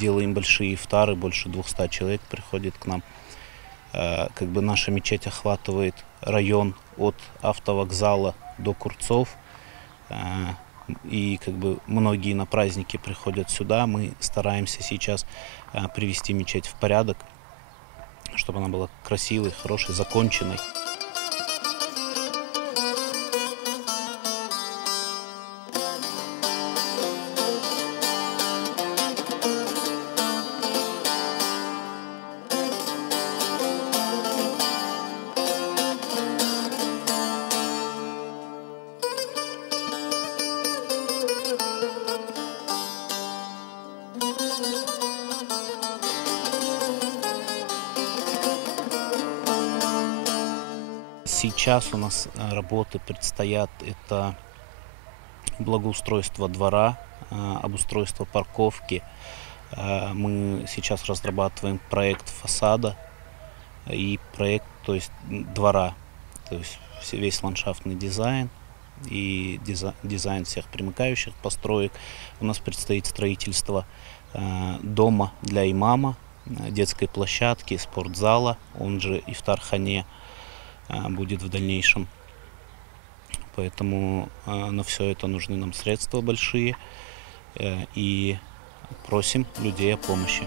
делаем большие ифтары, больше 200 человек приходит к нам. Как бы наша мечеть охватывает район от автовокзала до Курцов. И как бы многие на праздники приходят сюда. Мы стараемся сейчас привести мечеть в порядок, чтобы она была красивой, хорошей, законченной. Сейчас у нас работы предстоят. Это благоустройство двора, обустройство парковки. Мы сейчас разрабатываем проект фасада и проект, то есть двора, то есть весь ландшафтный дизайн и дизайн всех примыкающих построек. У нас предстоит строительство дома для имама, детской площадки, спортзала, он же ифтар-хане будет в дальнейшем. Поэтому на все это нужны нам средства большие и просим людей о помощи.